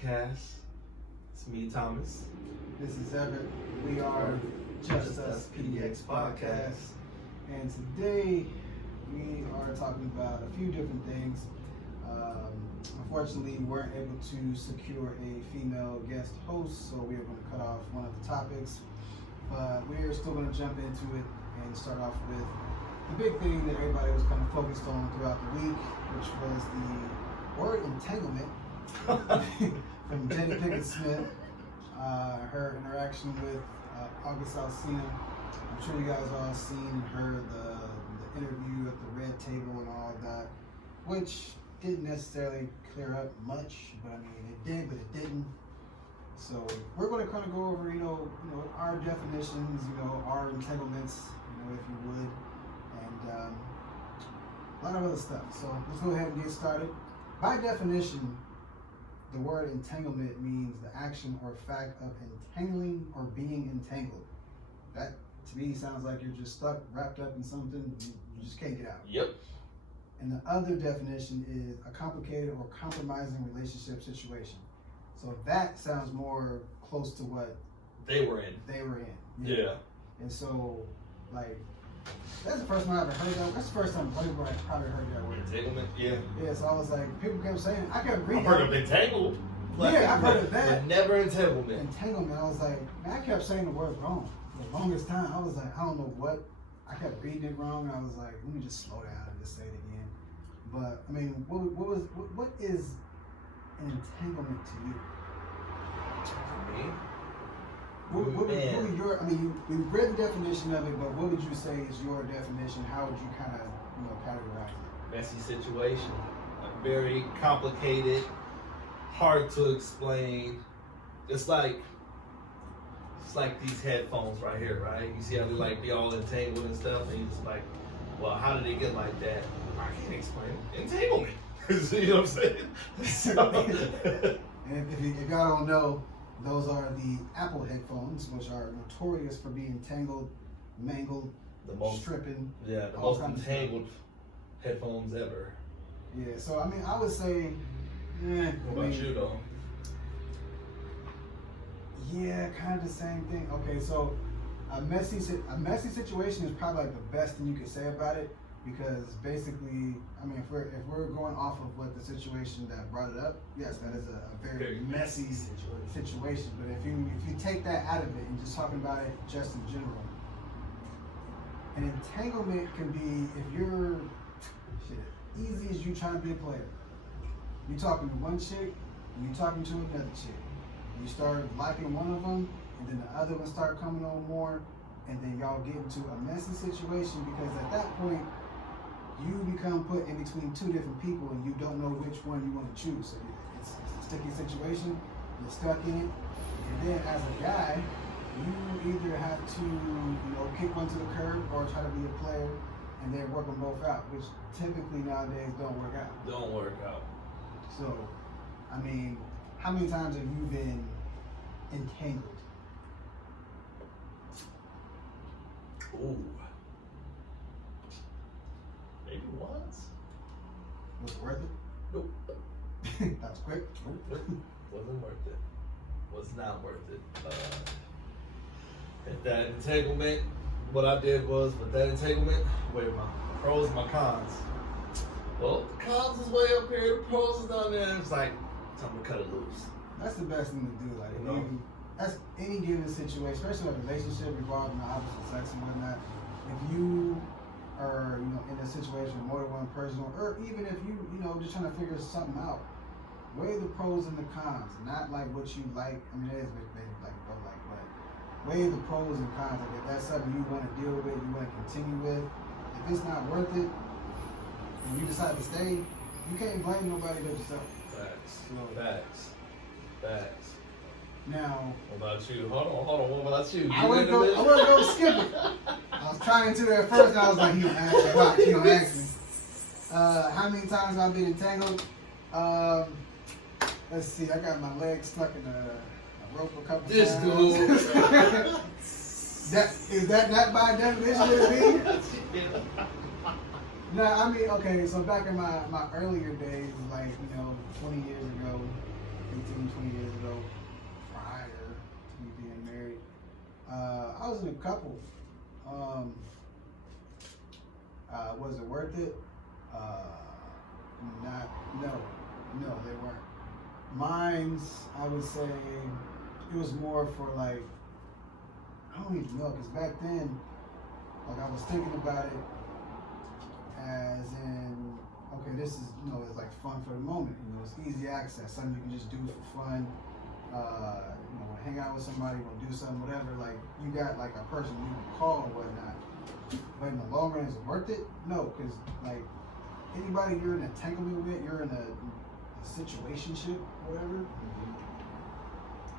podcast. It's me, Thomas. This is Everett. We are Just Us PDX Podcast. And today we are talking about a few different things. Unfortunately, we weren't able to secure a female guest host, so we are going to cut off one of the topics. But we're still going to jump into it and start off with the big thing that everybody was kind of focused on throughout the week, which was the word entanglement from Jenny Pickett-Smith, her interaction with August Alsina. I'm sure you guys all seen and heard the interview at the red table and all of that, which didn't necessarily clear up much, but I mean it did, but it didn't. So we're going to kind of go over, you know, our definitions, our entanglements, if you would, and a lot of other stuff. So let's go ahead and get started. By definition, the word entanglement means the action or fact of entangling or being entangled. That, to me, sounds like you're just stuck, wrapped up in something, you just can't get out. Yep. And the other definition is a complicated or compromising relationship situation. So that sounds more close to what they were in. Yeah. And so, like, that's the first time I ever heard that. That's the first time I probably heard that word. Entanglement, yeah. Yeah, so I was like, people kept saying, I kept reading. I've heard of entangled. Yeah, I've heard of that. But never entanglement. Entanglement, I was like, man, I kept saying the word wrong. For the longest time, I was like, I don't know what. I kept reading it wrong. I was like, let me just slow down and just say it again. But, I mean, what is an entanglement to you? To me? We read the definition of it, but what would you say is your definition? How would you kind of, categorize it? Messy situation, very complicated, hard to explain. It's like these headphones right here, right? You see how they like be all entangled and stuff, and you just like, well, how did they get like that? I can't explain it. Entanglement. You know what I'm saying? So, and if y'all don't know, those are the Apple headphones, which are notorious for being tangled, mangled, stripping. Yeah, the most entangled headphones ever. Yeah, so I mean, I would say, What about you though? Yeah, kind of the same thing. Okay, so a messy situation is probably like the best thing you could say about it, because basically, I mean, if we're going off of what the situation that brought it up, yes, that is a very messy situation. But if you take that out of it and just talking about it just in general, an entanglement can be if you're easy as you trying to be a player. You talking to one chick, and you talking to another chick. You start liking one of them, and then the other one start coming on more, and then y'all get into a messy situation, because at that point, you become put in between two different people, and you don't know which one you want to choose. So it's a sticky situation. You're stuck in it, and then as a guy, you either have to kick one to the curb or try to be a player, and then work them both out, which typically nowadays don't work out. So, I mean, how many times have you been entangled? Ooh. Maybe once. Was it worth it? Nope. That was quick. Nope. Wasn't worth it. Was not worth it. If that entanglement, what I did was with that entanglement, wait, my pros and my cons. Well, the cons is way up here, the pros is down there, and it's like, time to cut it loose. That's the best thing to do. Like, that's any given situation, especially a relationship involving the opposite sex and whatnot. If you are, in a situation with more than one person, or even if you, just trying to figure something out, weigh the pros and the cons, not like what you like. I mean, it is like but weigh the pros and cons. Like, if that's something you want to deal with, you want to continue with, if it's not worth it, and you decide to stay, you can't blame nobody but yourself. Facts. Now, what about you? Hold on. What about you? I want to go skip it. I was trying to at first, and I was like, he don't ask me. How many times I've been entangled? Let's see. I got my legs stuck in a rope a couple times. This dude. Is that not by definition of me? No, I mean, okay, so back in my earlier days, like, 20 years ago, 18, 20 years ago, prior to me being married. I was in a couple. Was it worth it? No, they weren't. Mine's, I would say, it was more for like, I don't even know, because back then, like I was thinking about it as in, okay, this is, it's like fun for the moment. It's easy access, something you can just do for fun. Hang out with somebody, do something, whatever. Like, you got like a person you can call and whatnot. But in the long run, is it worth it? No, because like anybody you're in an entanglement with, you're in a situationship, whatever.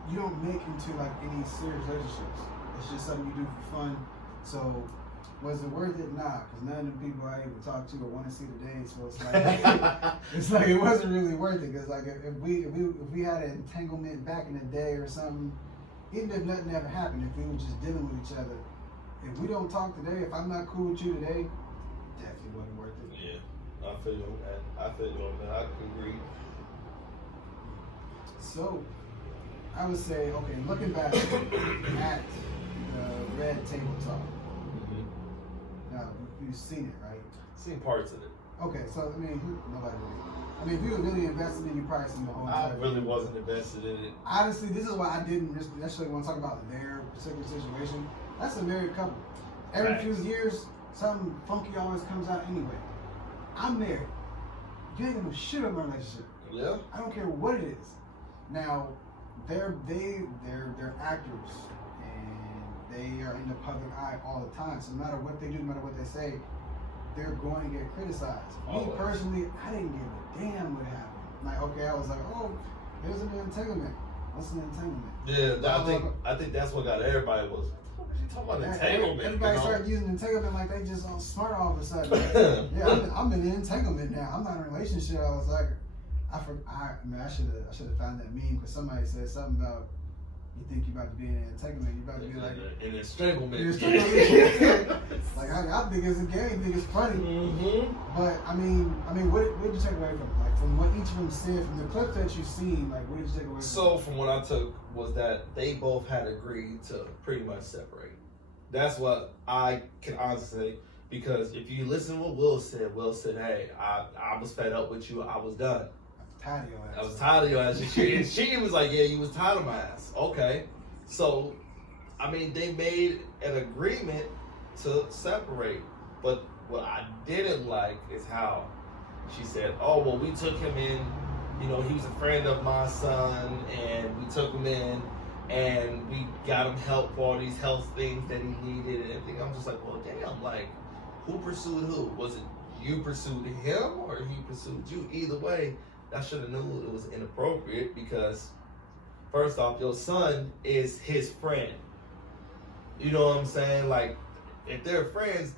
You don't make into like any serious relationships. It's just something you do for fun. So, was it worth it? Nah, because none of the people I even talk to or want to see today. So it's like it wasn't really worth it. Because like if we had an entanglement back in the day or something, even if nothing ever happened, if we were just dealing with each other, if we don't talk today, if I'm not cool with you today, definitely wasn't worth it. Yeah, I feel you on that. I feel you on that. I can agree. So, I would say, okay, looking back at the Red Table Talk. Now, you've seen it, right? Seen parts of it. Okay, so, I mean, nobody really. I mean, if you were really invested in it, you probably seen the whole I really wasn't invested in it. Honestly, this is why I didn't necessarily want to talk about their particular situation. That's a married couple. Every few years, something funky always comes out anyway. I'm married. You ain't gonna know shit about my relationship. Yeah. I don't care what it is. Now, they're actors, and they are in the public eye all the time. So no matter what they do, no matter what they say, they're going to get criticized. Always. Me personally, I didn't give a damn what happened. Like, okay, I was like, oh, there's an entanglement. What's an entanglement? Yeah, I think that's what got everybody was. What are you talking about entanglement? Everybody started using entanglement like they just all smart all of a sudden. Yeah, I'm in an entanglement now. I'm not in a relationship. I was like, I should have found that meme because somebody said something about you think you're about to be in an entanglement. You're about to be like an estranglement. Like I think it's a game. I think it's funny. But I mean, what did you take away from it? Like from what each of them said, from the clip that you've seen, like what did you take away from it? So from what I took was that they both had agreed to pretty much separate. That's what I can honestly say. Because if you listen to what Will said, hey, I was fed up with you. I was done. Tired of your ass. I was tired of your ass. And she was like, yeah, you was tired of my ass. Okay. So, I mean, they made an agreement to separate. But what I didn't like is how she said, oh, well, we took him in. He was a friend of my son, and we took him in, and we got him help for all these health things that he needed and everything. I'm just like, well, damn, like, who pursued who? Was it you pursued him, or he pursued you? Either way, I should have known it was inappropriate because, first off, your son is his friend. You know what I'm saying? Like, if they're friends,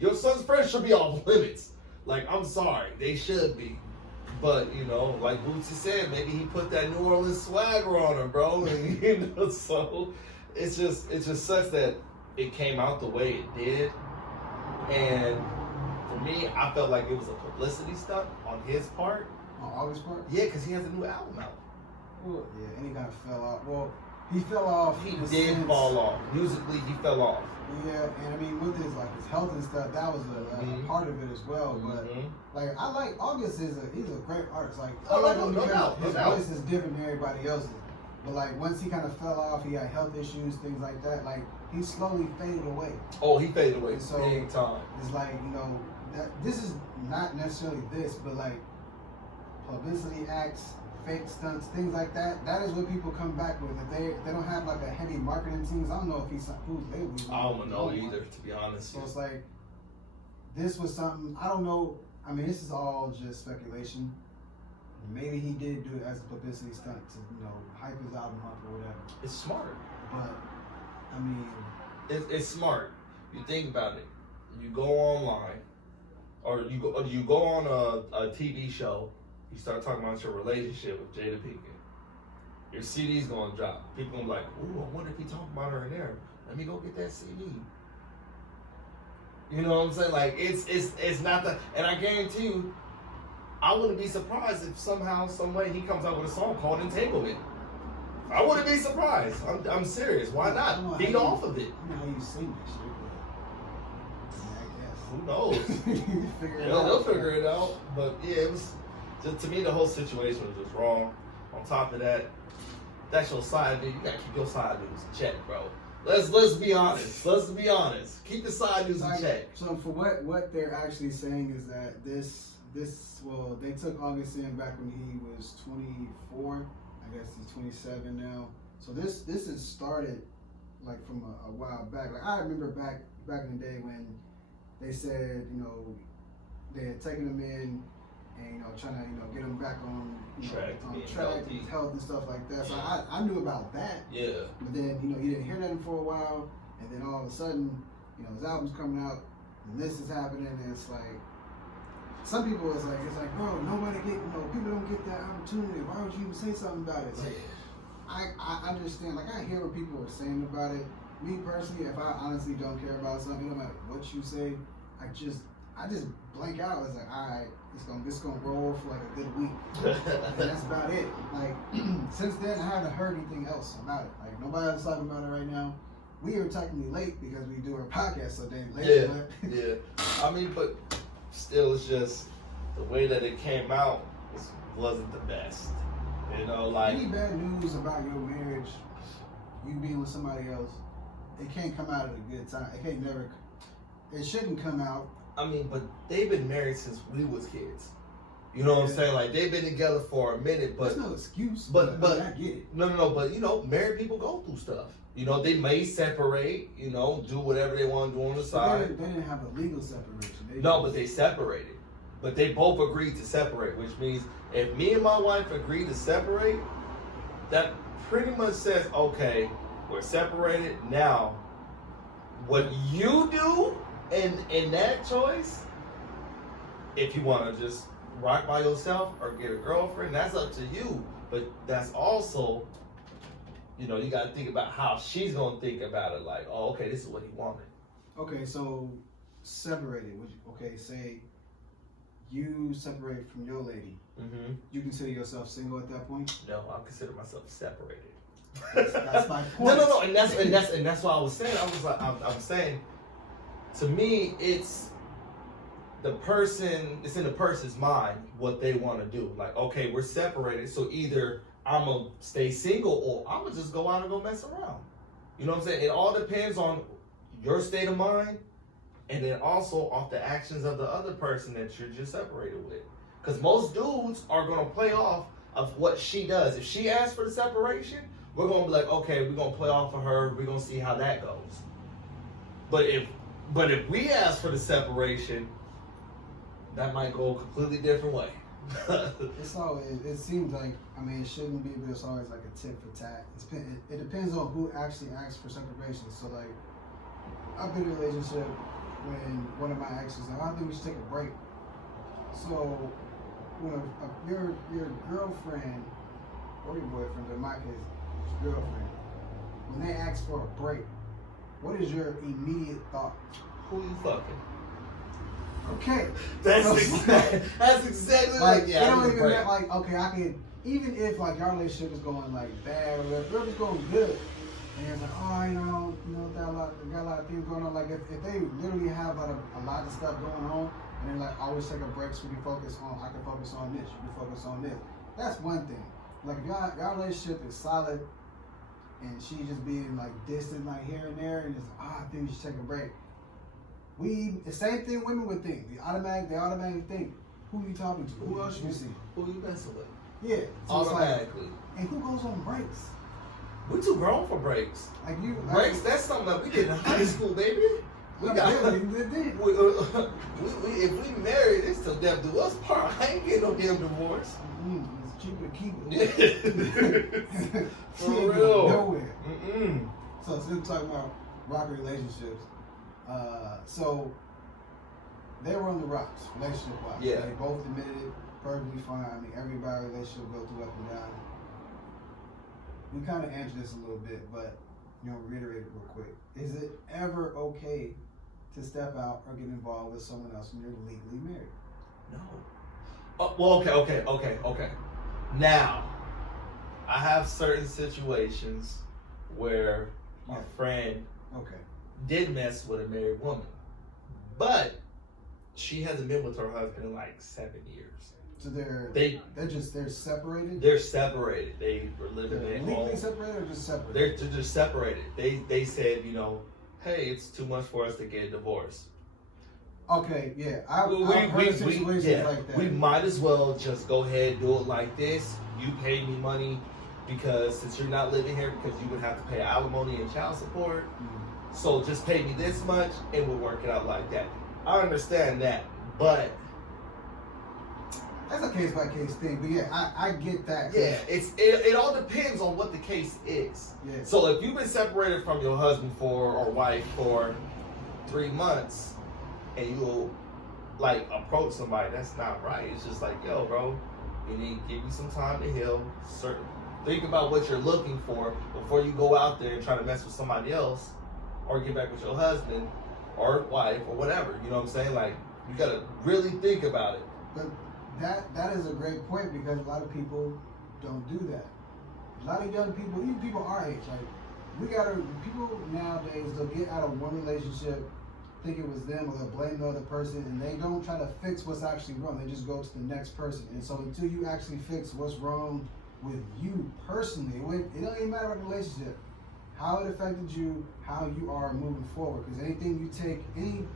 your son's friends should be off limits. Like, I'm sorry, they should be. But, like Bootsy said, maybe he put that New Orleans swagger on her, bro. And, so it's just such that it came out the way it did. And for me, I felt like it was a publicity stunt on his part. On August's part? Yeah, because he has a new album out. Well, yeah, and he kind of fell off. Well, he fell off. He did fall off. Musically, he fell off. Yeah, and I mean, with his health and stuff, that was a part of it as well. But like, I like August he's a great artist. Like, I like him because his voice is different than everybody else's. But like, once he kind of fell off, he had health issues, things like that. Like, he slowly faded away. Oh, he faded away. So big time. It's like, that this is not necessarily this, but like publicity acts, fake stunts, things like that. That is what people come back with. If they don't have like a heavy marketing team, I don't know if he's who's they would be. I don't know either, to be honest. So it's like this was something I don't know. I mean, this is all just speculation. Maybe he did do it as a publicity stunt to hype his album up or whatever. It's smart, but I mean, it's smart. You think about it. You go online, or you go on a TV show. You start talking about your relationship with Jada Pinkett. Your CD's gonna drop. People gonna be like, ooh, I wonder if he talking about her in there. Let me go get that CD. You know what I'm saying? Like it's not that. And I guarantee you, I wouldn't be surprised if somehow, some way, he comes out with a song called Entanglement. I wouldn't be surprised. I'm serious. Why not? Feed off of it. I don't know how you sing that shit, but I guess. Who knows? They'll figure it out. But yeah, it was just, to me, the whole situation was just wrong. On top of that, that's your side dude. You gotta keep your side dudes in check, bro. Let's be honest. Let's be honest. Keep the side dudes in check. So for what they're actually saying is that well, they took August in back when he was 24. I guess he's 27 now. So this has started like from a while back. Like I remember back in the day when they said, you know, they had taken him in and, you know, trying to, you know, get him back on track, his health and stuff like that. So I knew about that. Yeah. But then, you know, you didn't hear nothing for a while, and then all of a sudden, you know, his album's coming out, and this is happening, and it's like, some people it's like, bro, nobody get, you know, people don't get that opportunity. Why would you even say something about it? Like, I understand, like, I hear what people are saying about it. Me personally, if I honestly don't care about something, no matter what you say, I just blank out. It's like, all right, it's gonna roll for like a good week, and that's about it. Like since then, I haven't heard anything else about it. Like nobody else talking about it right now. We are technically late because we do our podcast so damn late. Yeah, but yeah. I mean, but still, it's just the way that it came out wasn't the best. You know, like any bad news about your marriage, you being with somebody else, it can't come out at a good time. It shouldn't come out. I mean, but they've been married since we was kids. You know what I'm saying? Like they've been together for a minute, but there's no excuse. But I get it. No. But you know, married people go through stuff. You know, they may separate. You know, do whatever they want to do on the side. They didn't have a legal separation. But they separated. But they both agreed to separate, which means if me and my wife agreed to separate, that pretty much says, okay, we're separated now. What you do in that choice, if you want to just rock by yourself or get a girlfriend, that's up to you. But that's also, you know, you got to think about how she's going to think about it. Like, oh, okay, this is what he wanted. Okay, so separated. Okay, say you separate from your lady. Mm-hmm. You consider yourself single at that point? No, I consider myself separated. That's my point. No, and that's what I was saying. I'm saying, to me, it's in the person's mind what they want to do. Like, okay, we're separated, so either I'm gonna stay single or I'm gonna just go out and go mess around. You know what I'm saying? It all depends on your state of mind, and then also off the actions of the other person that you're just separated with. Because most dudes are gonna play off of what she does. If she asks for the separation, we're gonna be like, okay, we're gonna play off of her. We're gonna see how that goes. But if we ask for the separation, that might go a completely different way. It seems like, I mean, it shouldn't be, but it's always like a tit for tat. It depends on who actually asks for separation. So like, I've been in a relationship when one of my exes, I think we should take a break. So when your girlfriend or your boyfriend, in my case, girlfriend, when they ask for a break, what is your immediate thought? Who you fucking? Okay, That's exactly like, yeah. It don't even matter, like, okay, I can, even if like your relationship is going like bad or whatever, if it's going good, and it's like, oh, got a lot of things going on. Like if they literally have like a lot of stuff going on, and then like always take a break so we can focus on, I can focus on this, you can focus on this. That's one thing. Like if your relationship is solid, and she just being like distant, like here and there, and it's I think we should take a break. The same thing women would think. They automatically think, who you talking to? Who else you see? Who you messing with? Yeah. So Automatically. Like, and who goes on breaks? We too grown for breaks. Like you breaks, that's something that we did in high school, baby. We got if we married, it's till death do us part. I ain't getting no damn divorce. It's cheaper to keep it. For real. Nowhere. Mm-mm. So we're talking about rocky relationships. So they were on the rocks, relationship wise. Yeah. They both admitted it, perfectly fine. I mean, everybody relationship go through up and down. We kind of answered this a little bit, but reiterate it real quick. Is it ever okay to step out or get involved with someone else when you're legally married? No. Well, okay. Now, I have certain situations where my friend did mess with a married woman, but she hasn't been with her husband in like 7 years. So they're separated. They're separated. They were living their legally home. separated or just separated? They're just separated. They said, you know, hey, it's too much for us to get divorced. Okay, yeah. I've heard situations like that. We might as well just go ahead and do it like this. You pay me money because since you're not living here, because you would have to pay alimony and child support. Mm-hmm. So just pay me this much and we'll work it out like that. I understand that, but that's a case by case thing. But yeah, I get that. Yeah, it all depends on what the case is. Yeah. So if you've been separated from your husband or wife for 3 months and you'll like approach somebody, that's not right. It's just like, yo, bro, you need to give you some time to heal. Think about what you're looking for before you go out there and try to mess with somebody else or get back with your husband or wife or whatever. You know what I'm saying? Like, you gotta really think about it. But that is a great point because a lot of people don't do that. A lot of young people, even people our age, like people nowadays, they'll get out of one relationship, think it was them, or they'll blame the other person, and they don't try to fix what's actually wrong. They just go to the next person. And so until you actually fix what's wrong with you personally, it don't even matter about the relationship, how it affected you, how you are moving forward. Because any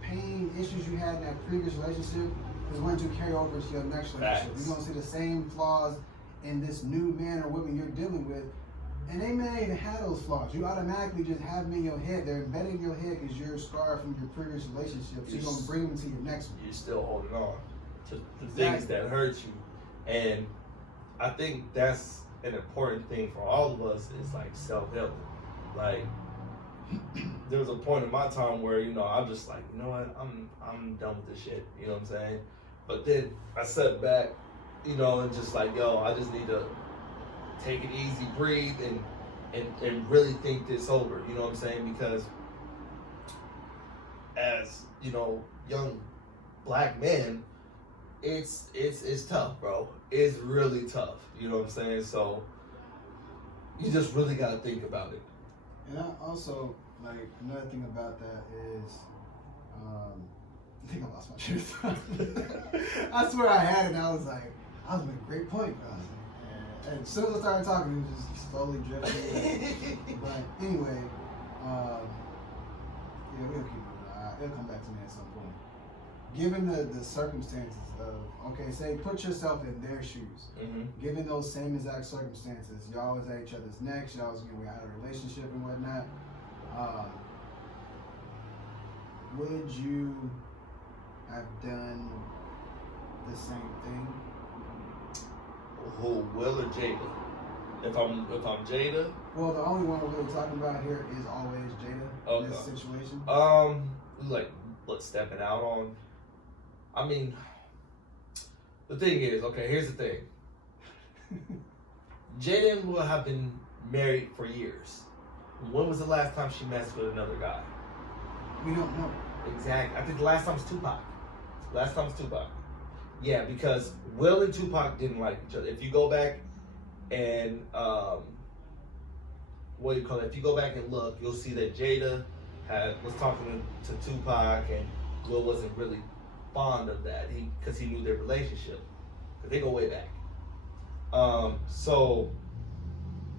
pain, issues you had in that previous relationship is going to carry over to your next relationship. You're going to see the same flaws in this new man or woman you're dealing with. And they may not even have those flaws. You automatically just have them in your head. They're embedded in your head because you're scarred from your previous relationship. So you're going to bring them to your next one. You're still holding on to the things that hurt you. And I think that's an important thing for all of us is like self-help. Like, there was a point in my time where, you know, I'm just like, you know what, I'm done with this shit. You know what I'm saying? But then I sat back, you know, and just like, yo, I just need to take it easy, breathe, and really think this over. You know what I'm saying? Because as, you know, young black men, it's tough, bro. It's really tough. You know what I'm saying? So you just really got to think about it. And I also, like, another thing about that is, I think I lost my train of thought. I swear I had it, and I was like, I was making a great point, guys. And as soon as I started talking, it was just slowly drifting. But anyway, yeah, we'll keep it. It'll come back to me at some point. Given the circumstances of, okay, say, put yourself in their shoes. Mm-hmm. Given those same exact circumstances, y'all was at each other's necks, y'all was getting out of a relationship and whatnot. Would you have done the same thing? Who, Will or Jada? If I'm Jada, well, the only one we're really talking about here is always Jada in this situation. Like, let's step it out on. I mean, the thing is, okay, here's the thing. Jada will have been married for years. When was the last time she messed with another guy? We don't know. Exactly. I think the last time was Tupac. Yeah, because Will and Tupac didn't like each other. If you go back and if you go back and look, you'll see that Jada was talking to Tupac, and Will wasn't really fond of that because he knew their relationship. But they go way back. So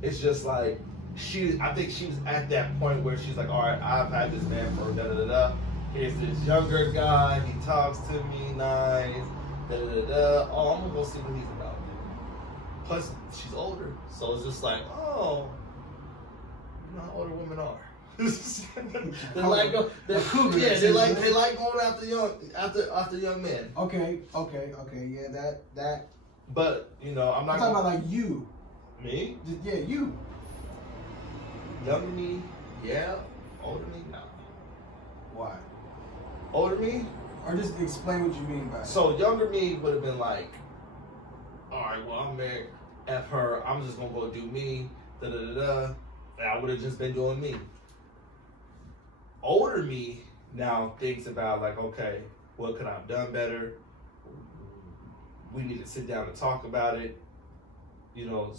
it's just like I think she was at that point where she's like, all right, I've had this man for da-da-da-da. Here's this younger guy, he talks to me nice, da-da-da-da. Oh, I'm gonna go see what he's about. Plus, she's older, so it's just like, oh, you know how older women are. they like going after young men. Okay, yeah, that. But you know, I'm talking about like you. Me? Yeah, you. Younger me, yeah. Older me, no. Why? Older me? Or just explain what you mean by it. So younger me would have been like, all right, well, I'm married. F her. I'm just gonna go do me. Da da da da. And I would have just been doing me. Older me now thinks about like, okay, what could I have done better? we need to sit down and talk about it. You know,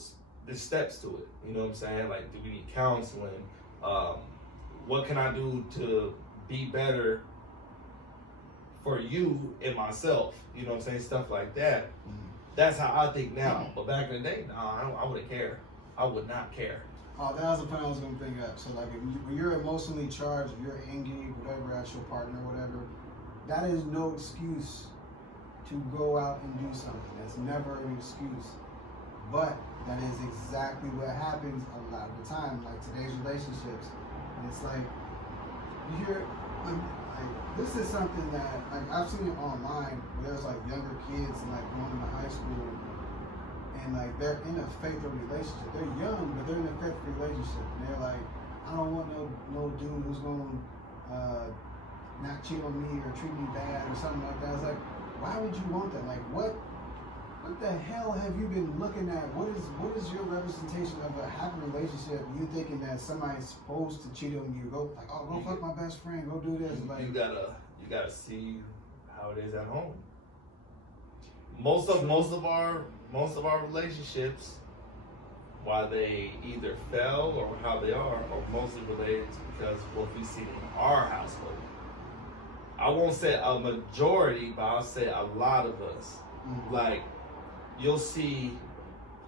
there's steps to it. You know what I'm saying? Like, do we need counseling? What can I do to be better for you and myself? You know what I'm saying? Stuff like that. That's how I think now. But back in the day, I wouldn't care. I would not care. Oh, that was the point I was going to bring up. So, like, when you're emotionally charged, if you're angry, whatever, at your partner, whatever, that is no excuse to go out and do something. That's never an excuse. But that is exactly what happens a lot of the time, like today's relationships. And it's like, you hear, like, this is something that, like, I've seen it online where there's, like, younger kids, like, going into high school, and like they're in a faithful relationship. They're young, but they're in a faithful relationship. And they're like, I don't want no dude who's gonna not cheat on me or treat me bad or something like that. It's like, why would you want that? Like, what the hell have you been looking at? What is your representation of a happy relationship? You thinking that somebody's supposed to cheat on you? Go like, oh, go fuck my best friend. Go do this. Like, you gotta see how it is at home. Most of our relationships, why they either fell or how they are mostly related to because what we see in our household. I won't say a majority, but I'll say a lot of us. Like, you'll see,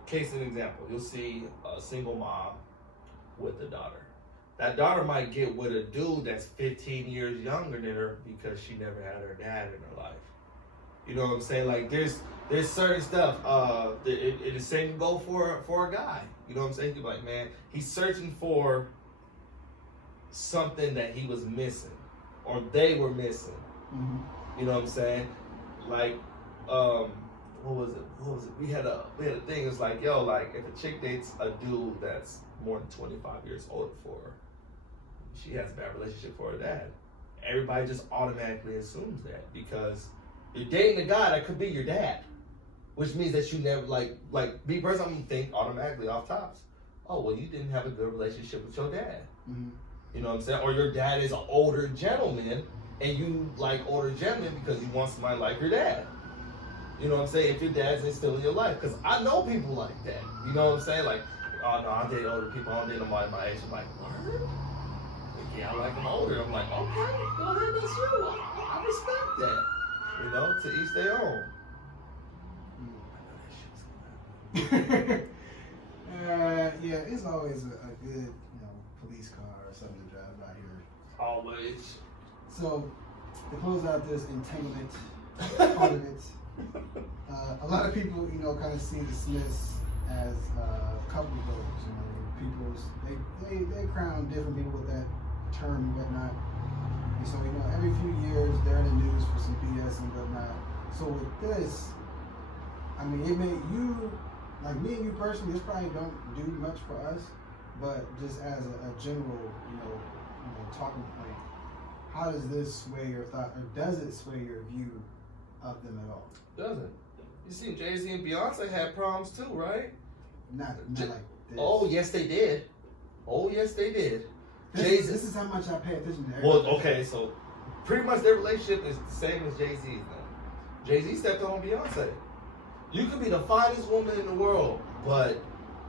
case in example, you'll see a single mom with a daughter. That daughter might get with a dude that's 15 years younger than her because she never had her dad in her life. You know what I'm saying? Like, there's certain stuff. It is same go for a guy. You know what I'm saying? You're like, man, he's searching for something that he was missing, or they were missing. You know what I'm saying? Like, what was it? We had a thing. It's like, yo, like, if a chick dates a dude that's more than 25 years older for her, she has a bad relationship for her dad. Everybody just automatically assumes that because you're dating a guy that could be your dad, which means that you never, like me personally, I'm gonna think automatically off tops. Oh, well, you didn't have a good relationship with your dad. You know what I'm saying? Or your dad is an older gentleman, and you like older gentlemen because you want somebody like your dad. You know what I'm saying? If your dad's still in your life, because I know people like that. You know what I'm saying? Like, oh no, I date older people. I don't date nobody my age. I'm like, what? Yeah, I like them older. I'm like, okay, go ahead, that's you. I respect that. You know, to each their own. Yeah, it's always a good, police car or something to drive by here. Always. So, to close out this entanglement part of it, a lot of people, kind of see dismiss as couple goals. They crown different people with that term and whatnot. And so, every few years they're in the news for some BS and whatnot. So with this, I mean, it may like me and you personally, this probably don't do much for us, but just as a general, talking point, how does this sway your thought, or does it sway your view of them at all? Doesn't. You see, Jay-Z and Beyonce had problems too, right? Not like this. Oh, yes, they did. This is how much I pay attention to everything. Well, okay, so pretty much their relationship is the same as Jay-Z's now. Jay-Z stepped on Beyonce. You could be the finest woman in the world, but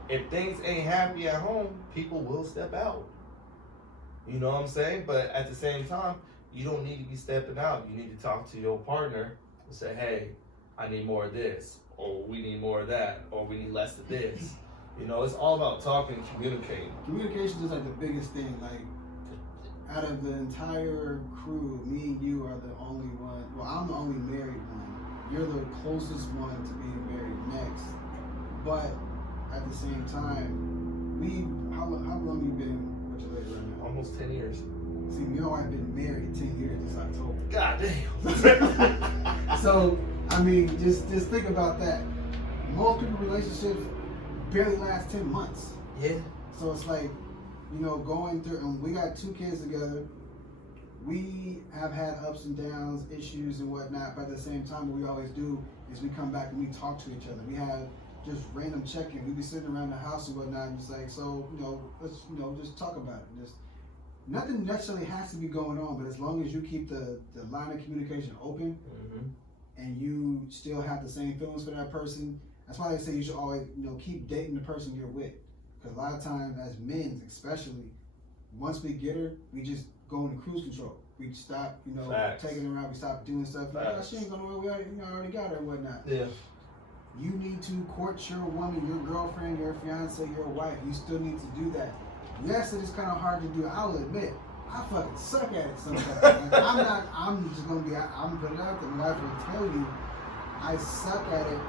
if things ain't happy at home, people will step out. You know what I'm saying? But at the same time, you don't need to be stepping out. You need to talk to your partner and say, hey, I need more of this, or we need more of that, or we need less of this. It's all about talking and communicating. Communication is like the biggest thing. Like, out of the entire crew, me and you are the only one. Well, I'm the only married one. You're the closest one to being married next. But at the same time, how long you been with your lady right now? Almost 10 years. See, me and my wife been married 10 years this October. God damn. So, I mean, just think about that. Most people's relationships barely last 10 months. Yeah. So it's like, going through, and we got 2 kids together. We have had ups and downs, issues and whatnot, but at the same time, what we always do is we come back and we talk to each other. We have just random check-in. We be sitting around the house and whatnot, and just like, so, let's, just talk about it. Just nothing necessarily has to be going on, but as long as you keep the line of communication open, and you still have the same feelings for that person, that's why they say you should always, keep dating the person you're with. Because a lot of times, as men especially, once we get her, we just go into cruise control. We stop, taking her out. We stop doing stuff. She ain't going nowhere. We already got her and whatnot. Yeah. You need to court your woman, your girlfriend, your fiance, your wife. You still need to do that. Yes, it is kind of hard to do. I'll admit, I fucking suck at it sometimes. I'm just going to be, I'm putting it out there. My wife will tell you, I suck at it,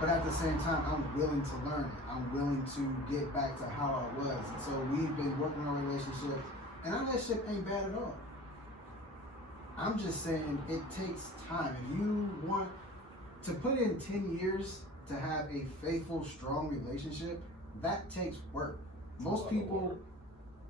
but at the same time, I'm willing to learn it. I'm willing to get back to how I was. And so we've been working on a relationship, and our relationship ain't bad at all. I'm just saying it takes time. If you want to put in 10 years to have a faithful, strong relationship, that takes work. Most people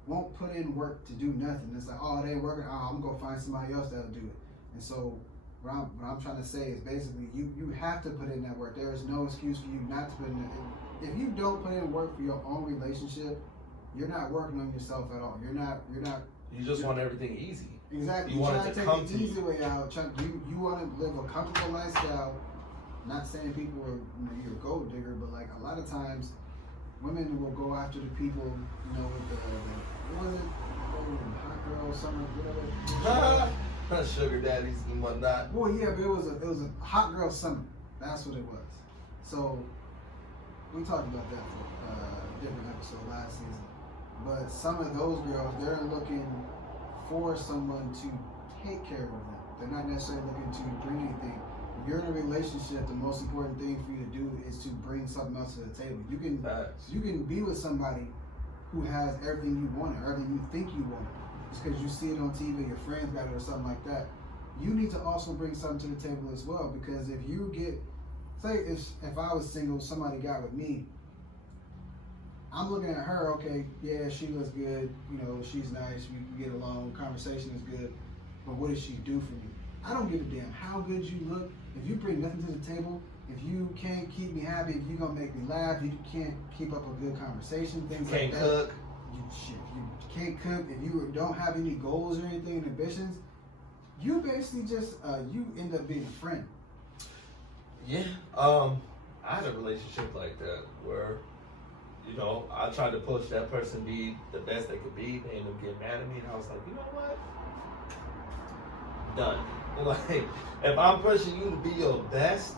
won't put in work to do nothing. It's like, oh, it ain't working. Oh, I'm going to find somebody else that'll do it. And so what I'm trying to say is basically you have to put in that work. There is no excuse for you not to put in it. If you don't put in work for your own relationship, you're not working on yourself at all. You just want everything easy. Exactly. You try want it to to take come the to easy way out. You want to live a comfortable lifestyle. Not saying people are you're a gold digger, but like a lot of times, women will go after the people with the what was it? Hot girl summer, whatever. Sugar daddies and whatnot. Well, yeah, but it was a hot girl summer. That's what it was. So we talked about that for a different episode last season. But some of those girls, they're looking for someone to take care of them. They're not necessarily looking to bring anything. If you're in a relationship, the most important thing for you to do is to bring something else to the table. You can be with somebody who has everything you want, everything you think you want. Just because you see it on TV, your friends got it or something like that. You need to also bring something to the table as well, because if you get, say if I was single, somebody got with me, I'm looking at her, okay, yeah, she looks good, she's nice, we get along, conversation is good, but what does she do for me? I don't give a damn how good you look. If you bring nothing to the table, if you can't keep me happy, if you're gonna make me laugh, you can't keep up a good conversation, things like that. Can't cook. You can't cook, if you don't have any goals or anything, ambitions, you basically just, you end up being a friend. Yeah, I had a relationship like that where, I tried to push that person be the best they could be. They ended up getting mad at me, and I was like, you know what? Done. Like, if I'm pushing you to be your best,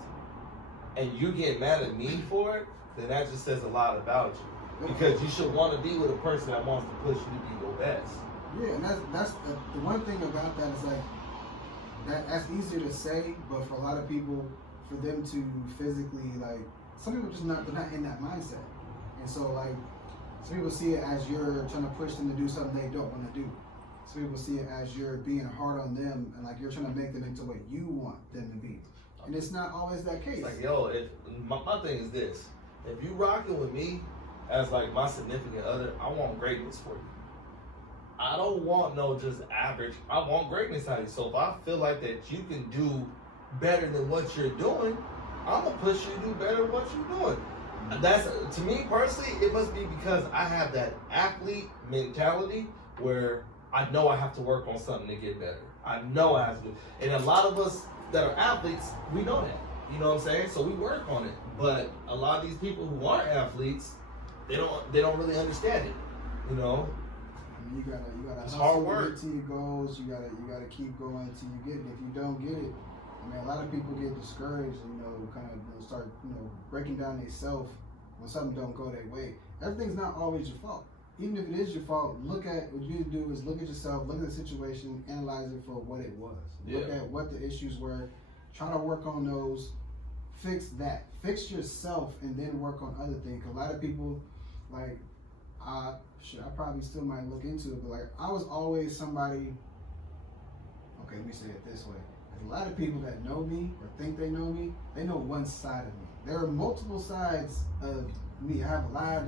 and you get mad at me for it, then that just says a lot about you. Because you should want to be with a person that wants to push you to be your best. Yeah, and that's the one thing about that is like that's easier to say, but for a lot of people, for them to physically some people they're not in that mindset. And so, some people see it as you're trying to push them to do something they don't want to do. Some people see it as you're being hard on them and you're trying to make them into what you want them to be. And it's not always that case. It's if my thing is this: if you rocking with me as my significant other, I want greatness for you. I don't want no just average. I want greatness out of you. So if I feel like that you can do better than what you're doing, I'm gonna push you to do better than what you're doing. That's, to me personally, it must be because I have that athlete mentality where I know I have to work on something to get better. I know I have to. And a lot of us that are athletes, we know that. You know what I'm saying? So we work on it. But a lot of these people who aren't athletes, they don't really understand it. You gotta it's hustle hard work. Get to your goals. You gotta keep going until you get it. If you don't get it, a lot of people get discouraged, start, breaking down themselves when something don't go their way. Everything's not always your fault. Even if it is your fault, what you do is look at yourself, look at the situation, analyze it for what it was. Yeah. Look at what the issues were, try to work on those, fix that. Fix yourself and then work on other things. A lot of people, I probably still might look into it, but I was always somebody, okay, let me say it this way. A lot of people that know me or think they know me, they know one side of me. There are multiple sides of me. I have a lot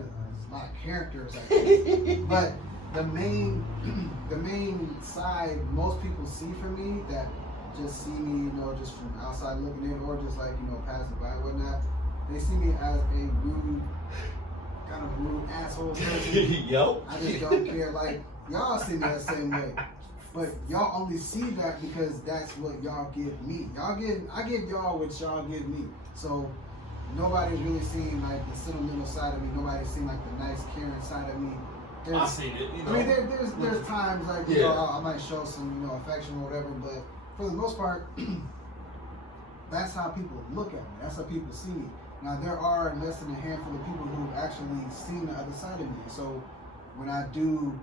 of characters, I guess. But the main side most people see from me, that just see me, just from outside looking in, or just passing by and whatnot, they see me as a rude, kind of rude asshole person. Yo. I just don't care. Y'all see me that same way. But y'all only see that because that's what y'all give me. I give y'all what y'all give me. So nobody's really seen like the sentimental side of me. Nobody's seen like the nice, caring side of me. I've seen it. You know. I mean, there's times like you know I might show some affection or whatever, but for the most part, that's how people look at me. That's how people see me. Now there are less than a handful of people who've actually seen the other side of me. So when I do,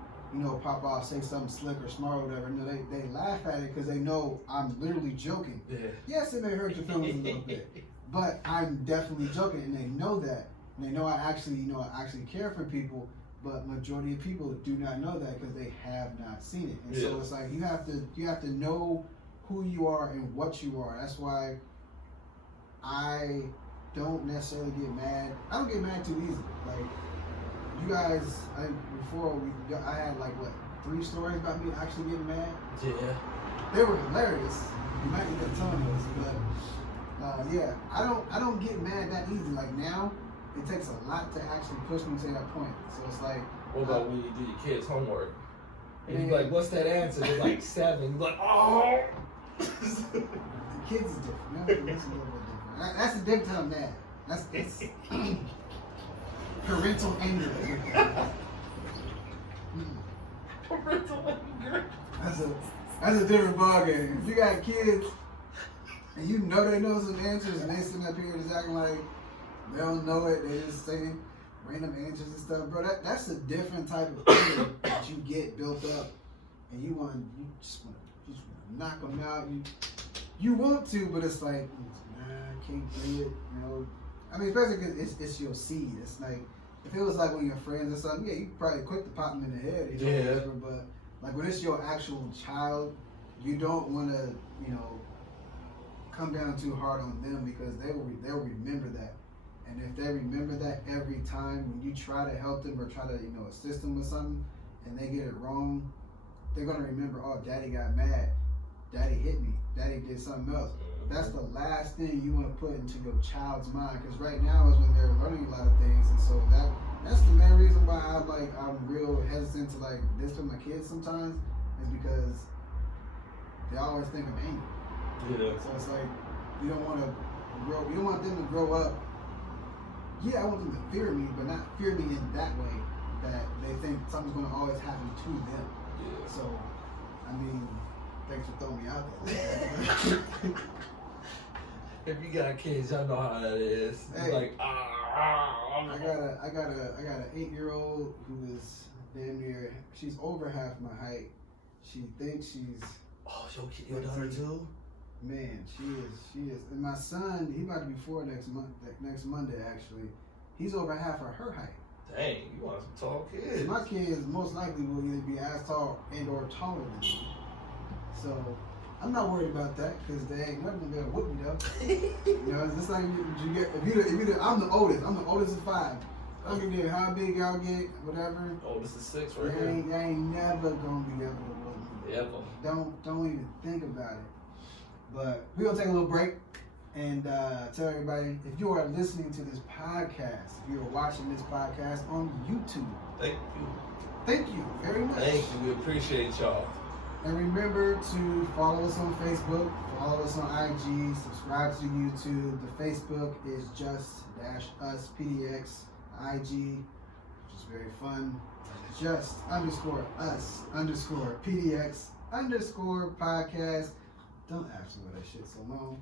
pop off, say something slick or smart or whatever, they laugh at it because they know I'm literally joking. Yeah. Yes, it may hurt your feelings a little bit, but I'm definitely joking, and they know that. And they know I actually care for people. But majority of people do not know that because they have not seen it. And so it's like you have to know who you are and what you are. That's why I don't necessarily get mad. I don't get mad too easily. Like you guys, I had like 3 stories about me actually getting mad. Yeah. They were hilarious. You might end up telling us, but I don't get mad that easy. Like now, it takes a lot to actually push me to that point. So it's like, what about when you do your kids' homework? And you're like, what's that answer? They're like 7. You're like, oh! The kids is different. That's a little bit different. That's a different time mad. That's parental anger. Parental anger. That's a different ballgame. If you got kids and you know they know some answers and they sitting up here just acting like they don't know it, they just saying random answers and stuff, bro. That's a different type of anger that you get built up, and you just want to knock them out. You want to, but it's like, I can't do it. I mean, especially because it's your seed. It's like if it was like when your friends or something, you probably quick to pop them in the head. Whatever, but like when it's your actual child, you don't want to, come down too hard on them because they'll remember that. And if they remember that every time when you try to help them or try to, assist them with something and they get it wrong, they're going to remember, oh, daddy got mad. Daddy hit me. Daddy did something else. That's the last thing you want to put into your child's mind because right now is when they're learning a lot of things. And so that's the main reason why I'm real hesitant to like discipline my kids sometimes is because they always think I'm angry. Yeah. So it's like you don't want them to grow up. Yeah, I want them to fear me, but not fear me in that way that they think something's going to always happen to them. Yeah. So, I mean, thanks for throwing me out there. If you got kids, y'all know how that is. It's like, I got an 8-year-old who is damn near. She's over half my height. She thinks she's. Oh, your daughter too? Man, she is. And my son, he about to be 4 next Monday actually. He's over half of her height. Dang, you want some tall kids. My kids most likely will either be as tall and or taller than me. So I'm not worried about that because they ain't never gonna be able to whoop me though. It's just like you get. I'm the oldest. I'm the oldest of 5. I don't give a how big y'all get, whatever. Oldest is 6 right They here. ain't never gonna be able to whoop me. Ever. Don't even think about it. But we're going to take a little break and tell everybody, if you are listening to this podcast, if you are watching this podcast on YouTube, thank you very much. Thank you. We appreciate y'all. And remember to follow us on Facebook, follow us on IG, subscribe to YouTube. The Facebook is just-us PDX, IG, which is very fun, just_us_ PDX _ podcast. Don't ask me why that shit's so long.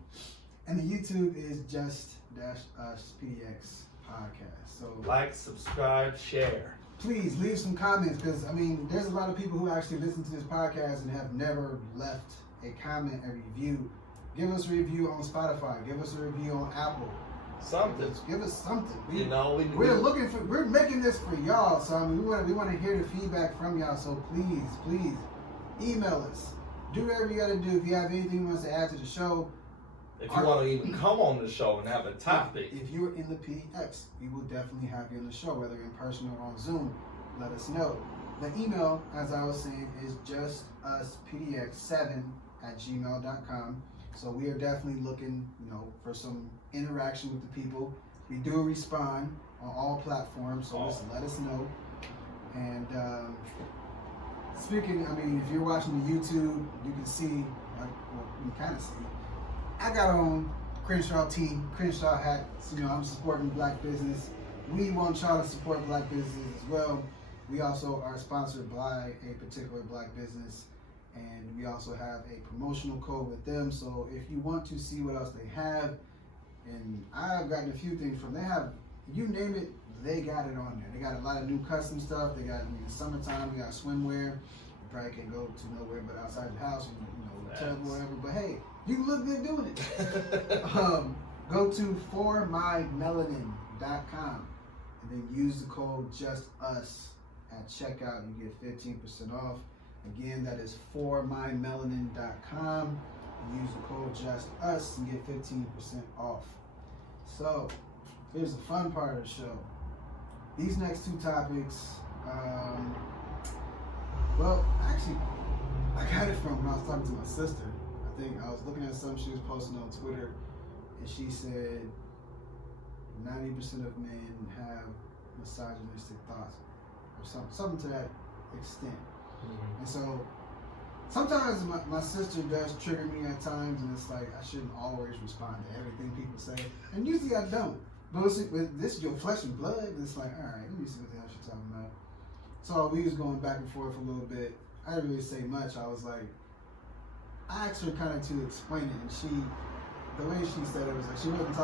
And the YouTube is just-us PDX podcast. So like, subscribe, share. Please leave some comments because there's a lot of people who actually listen to this podcast and have never left a comment, a review. Give us a review on Spotify. Give us a review on Apple. Something. Give us something. We're making this for y'all. So we want to hear the feedback from y'all. So please email us. Do whatever you got to do. If you have anything you want us to add to the show. If you want to even come on the show and have a topic. If you're in the PX, we will definitely have you on the show, whether in person or on Zoom. Let us know. The email, as I was saying, is justuspdx7@gmail.com. So we are definitely looking, for some interaction with the people. We do respond on all platforms, so just let us know. And speaking, I mean, if you're watching the YouTube, you can see, well, you can kind of see, I got on Crenshaw tee, Crenshaw hat. So, you know, I'm supporting black business. We want y'all to support black businesses as well. We also are sponsored by a particular black business, and we also have a promotional code with them. So if you want to see what else they have, and I've gotten a few things from, they have, you name it, they got it on there. They got a lot of new custom stuff. They got, in the summertime, we got swimwear. You probably can't go to nowhere but outside the house, you know, tub or whatever. But hey, you look good doing it. Go to formymelanin.com and then use the code JUSTUS at checkout. You get 15% off. Again, that is formymelanin.com. Use the code JUSTUS and get 15% off. So, here's the fun part of the show. These next two topics, well, actually, I got it from when I was talking to my sister. I think I was looking at something she was posting on Twitter, and she said 90% of men have misogynistic thoughts, or something to that extent. Mm-hmm. And so, sometimes my sister does trigger me at times, and it's like I shouldn't always respond to everything people say, and usually I don't. But with this is your flesh and blood, and it's like, all right, let me see what the hell she's talking about. So we was going back and forth a little bit. I didn't really say much. I was like, I asked her kind of to explain it, and the way she said it was like she wasn't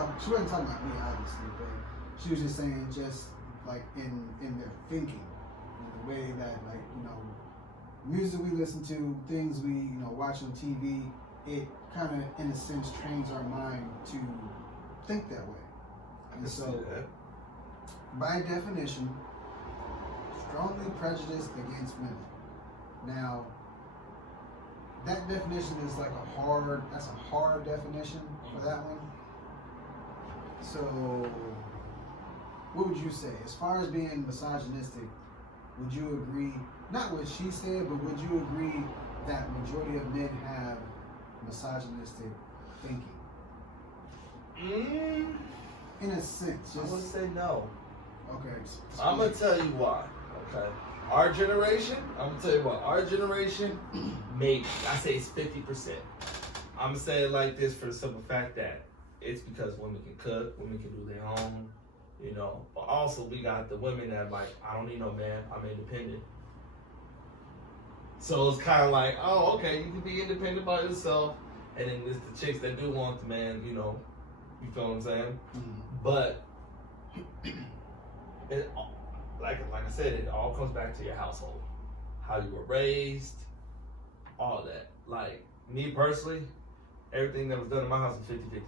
talking about me, obviously, but she was just saying just like in their thinking, in the way that, like, you know, music we listen to, things we, you know, watch on TV, it kind of, in a sense, trains our mind to think that way. And so, by definition, strongly prejudiced against women. Now, that definition is like that's a hard definition for that one. So, what would you say? As far as being misogynistic, would you agree, not what she said, but would you agree that majority of men have misogynistic thinking? In a sense. I would say no. Okay. I'm going to tell you why. Okay. Our generation, maybe. I say it's 50%. I'm going to say it like this for the simple fact that it's because women can cook, women can do their own, you know. But also we got the women that like, I don't need no man, I'm independent. So it's kind of like, oh, okay, you can be independent by yourself. And then there's the chicks that do want the man, you know. You feel what I'm saying? Mm-hmm. But it, like I said, it all comes back to your household, how you were raised, all that. Like me personally, everything that was done in my house was 50-50.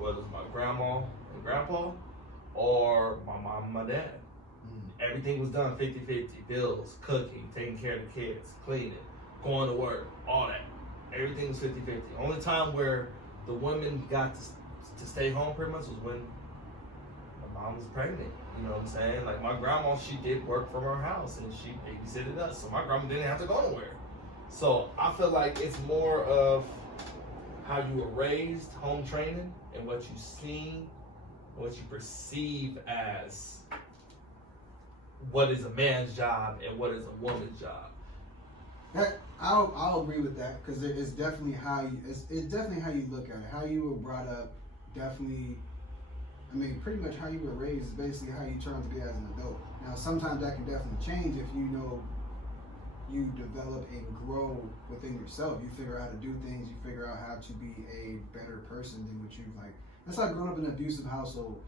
Whether it's my grandma and grandpa or my mom and my dad. Everything was done 50-50. Bills, cooking, taking care of the kids, cleaning, going to work, all that. Everything was 50-50. Only time where the women got to stay home pretty much was when my mom was pregnant. You know what I'm saying? Like my grandma, she did work from her house and she babysitted us. So my grandma didn't have to go nowhere. So I feel like it's more of how you were raised, home training, and what you seen, what you perceive as what is a man's job and what is a woman's job. That I'll agree with that because it's definitely how you look at it. How you were brought up, definitely. I mean, pretty much how you were raised is basically how you turn to be as an adult. Now, sometimes that can definitely change if you know you develop and grow within yourself. You figure out how to do things. You figure out how to be a better person than what you like. That's like growing up in an abusive household,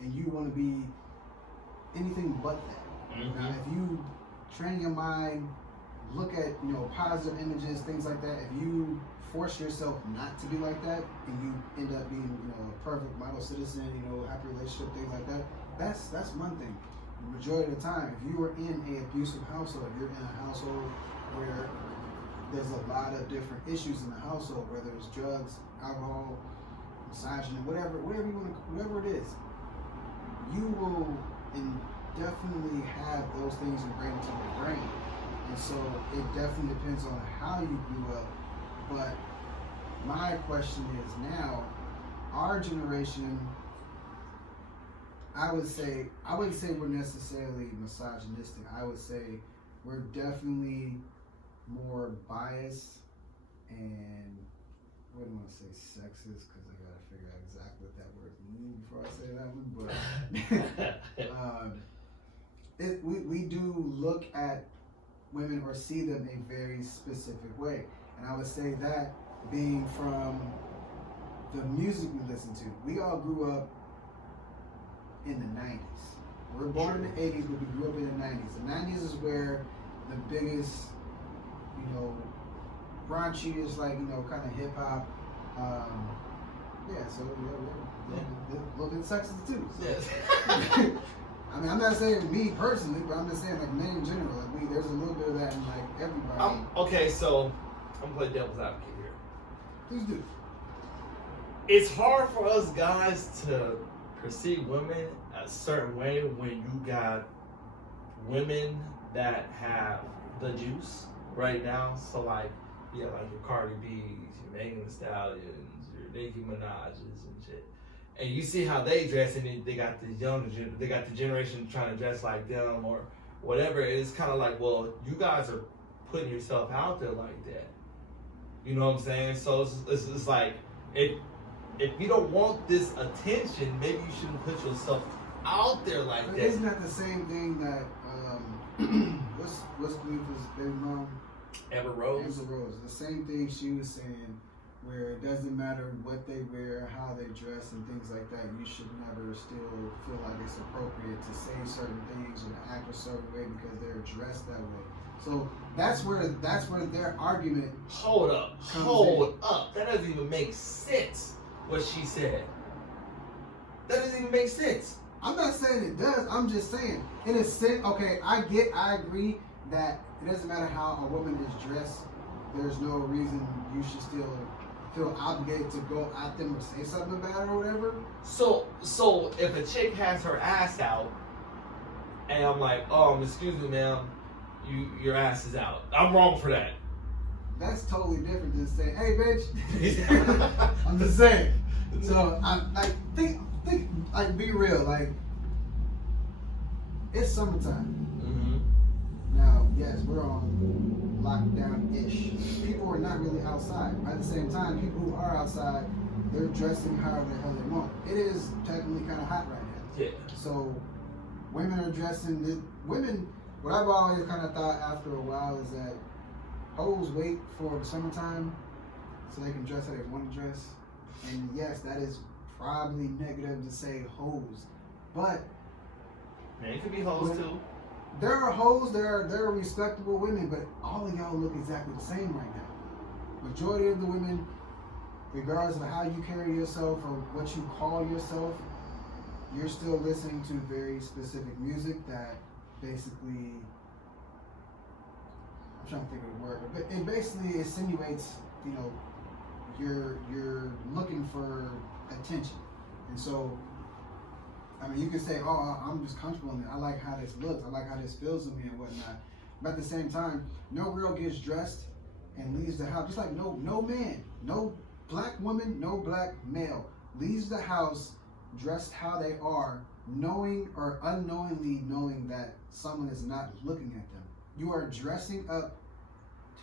and you want to be anything but that. Mm-hmm. Now, if you train your mind, look at, you know, positive images, things like that. If you force yourself not to be like that, and you end up being, you know, a perfect model citizen, you know, happy relationship, things like that. That's one thing. The majority of the time, if you were in an abusive household, you're in a household where there's a lot of different issues in the household, whether it's drugs, alcohol, misogyny, whatever it is, you will definitely have those things ingrained into your brain. And so it definitely depends on how you grew up. But my question is now, our generation, I wouldn't say we're necessarily misogynistic. I would say we're definitely more biased and I wouldn't want to say sexist because I gotta figure out exactly what that word means before I say that one. But we do look at women or see them a very specific way, and I would say that being from the music we listen to, we all grew up in the 90s. We're born in the 80s, but we grew up in the 90s. The 90s is where the biggest, raunchiest, kind of hip hop. So we're a little bit sexist too. So. Yes. I mean, I'm not saying me personally, but I'm just saying like men in general. Like there's a little bit of that in like everybody. Okay, so I'm gonna play devil's advocate here. Please do. It's hard for us guys to perceive women a certain way when you got women that have the juice right now. So like your Cardi B's, your Megan Thee Stallions, your Nicki Minaj's and shit. And you see how they dress, and they got this they got the generation trying to dress like them or whatever. It's kind of like, well, you guys are putting yourself out there like that. You know what I'm saying? So it's like, if you don't want this attention, maybe you shouldn't put yourself out there like that. Isn't that the same thing that what's Khalifa's baby mom? Amber Rose. Amber Rose. The same thing she was saying, where it doesn't matter what they wear, how they dress, and things like that. You should never still feel like it's appropriate to say certain things and act a certain way because they're dressed that way. So that's where their argument. Hold up. That doesn't even make sense. What she said. That doesn't even make sense. I'm not saying it does. I'm just saying, in a sense, okay, I agree that it doesn't matter how a woman is dressed. There's no reason you should still feel obligated to go at them or say something about it or whatever. So if a chick has her ass out, and I'm like, excuse me, ma'am, your ass is out. I'm wrong for that. That's totally different than saying, "Hey, bitch." I'm just saying. So I think be real. Like it's summertime. Mm-hmm. Now, yes, we're on lockdown-ish. People are not really outside. At the same time, people who are outside, they're dressing however the hell they want. It is technically kind of hot right now. Yeah. So women are dressing. Women. What I've always kind of thought after a while is that hoes wait for the summertime so they can dress how they want to dress. And yes, that is probably negative to say hoes, but man, it could be hoes too. There are hoes, there are respectable women, but all of y'all look exactly the same right now. Majority of the women, regardless of how you carry yourself or what you call yourself, you're still listening to very specific music that basically, I'm trying to think of the word, but it basically insinuates, you're looking for attention. And so, I mean, you can say, "Oh, I'm just comfortable in it. I like how this looks. I like how this feels to me and whatnot." But at the same time, no girl gets dressed and leaves the house. Just like no man, no black woman, no black male leaves the house dressed how they are, knowing or unknowingly knowing that someone is not looking at them. You are dressing up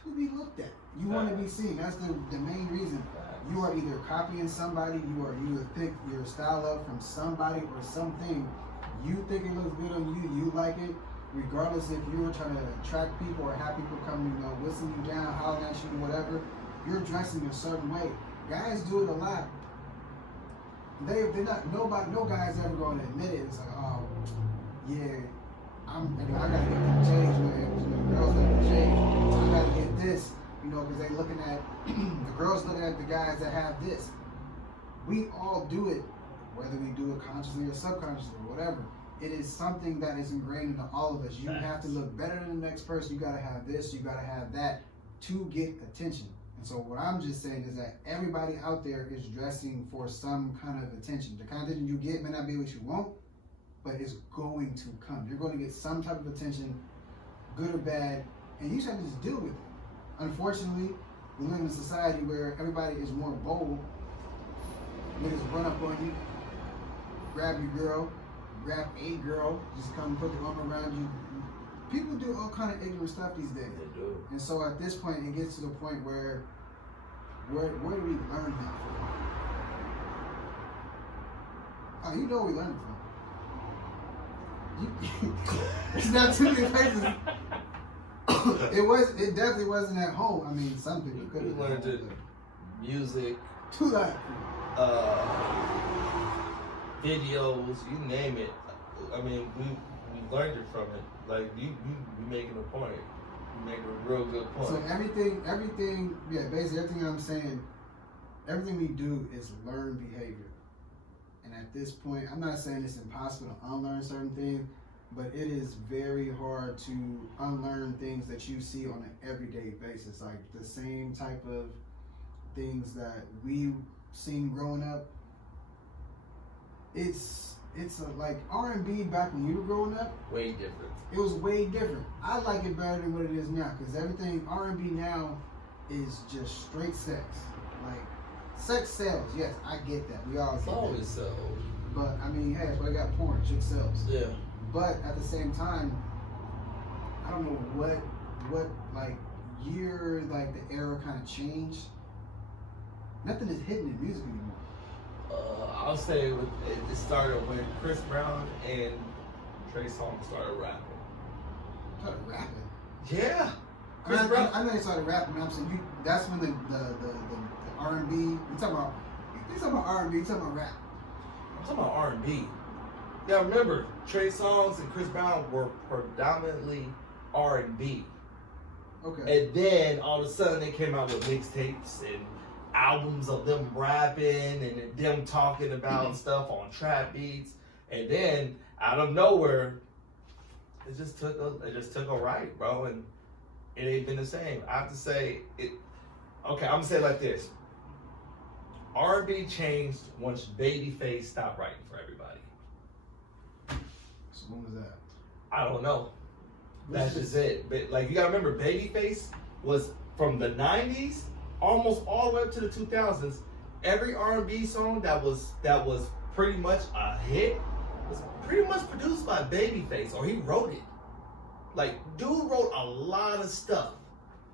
to be looked at. You want to be seen. That's the main reason. You are either copying somebody, you pick your style up from somebody or something. You think it looks good on you, you like it, regardless if you're trying to attract people or have people come, whistling you down, hollering at you, whatever. You're dressing a certain way. Guys do it a lot. They're not, no guy's ever going to admit it. It's like, oh, yeah, I gotta get them changed, man. Girls got to change. I gotta get this, because they looking at the girls looking at the guys that have this. We all do it, whether we do it consciously or subconsciously or whatever. It is something that is ingrained into all of us. You have to look better than the next person. You gotta have this. You gotta have that to get attention. And so what I'm just saying is that everybody out there is dressing for some kind of attention. The kind of attention you get may not be what you want, but it's going to come. You're going to get some type of attention, good or bad, and you just have to just deal with it. Unfortunately, we live in a society where everybody is more bold. Niggas run up on you, grab your girl, grab a girl, just come put the arm around you, people do all kind of ignorant stuff these days. They do. And so at this point, it gets to the point where do we learn that from? Oh, you know where we learned it from. It's not too many places. It definitely wasn't at home. I mean, some people could have learned it. Music. To that. Videos, you name it. I mean, we learned it from it. Like you making a point. You making a real good point. So everything, yeah, basically everything I'm saying, everything we do is learned behavior. And at this point, I'm not saying it's impossible to unlearn certain things, but it is very hard to unlearn things that you see on an everyday basis. Like the same type of things that we seen growing up. It's like R&B back when you were growing up. Way different. It was way different. I like it better than what it is now, because everything R&B now is just straight sex. Like, sex sells. Yes, I get that. We all get It's that. always sells. But I mean, hey, that's why I got porn. Chick sells. Yeah. But at the same time, I don't know what like year, like the era kind of changed. Nothing is hidden in music anymore. I'll say it started when Chris Brown and Trey Songz started rapping. Started rapping. Yeah. I know they started rapping. But I'm saying that's when the R&B. You talking about R&B? You talking about rap? I'm talking about R&B. Yeah, remember Trey Songz and Chris Brown were predominantly R&B. Okay. And then all of a sudden they came out with mixtapes and albums of them rapping and them talking about stuff on trap beats, and then out of nowhere, it just took a right, bro, and it ain't been the same. I have to say it. Okay, I'm gonna say it like this: R&B changed once Babyface stopped writing for everybody. So when was that? I don't know. That's just it. But like you gotta remember, Babyface was from the '90s. Almost all the way up to the 2000s, every R&B song that was pretty much a hit was pretty much produced by Babyface, or he wrote it. Like, dude wrote a lot of stuff.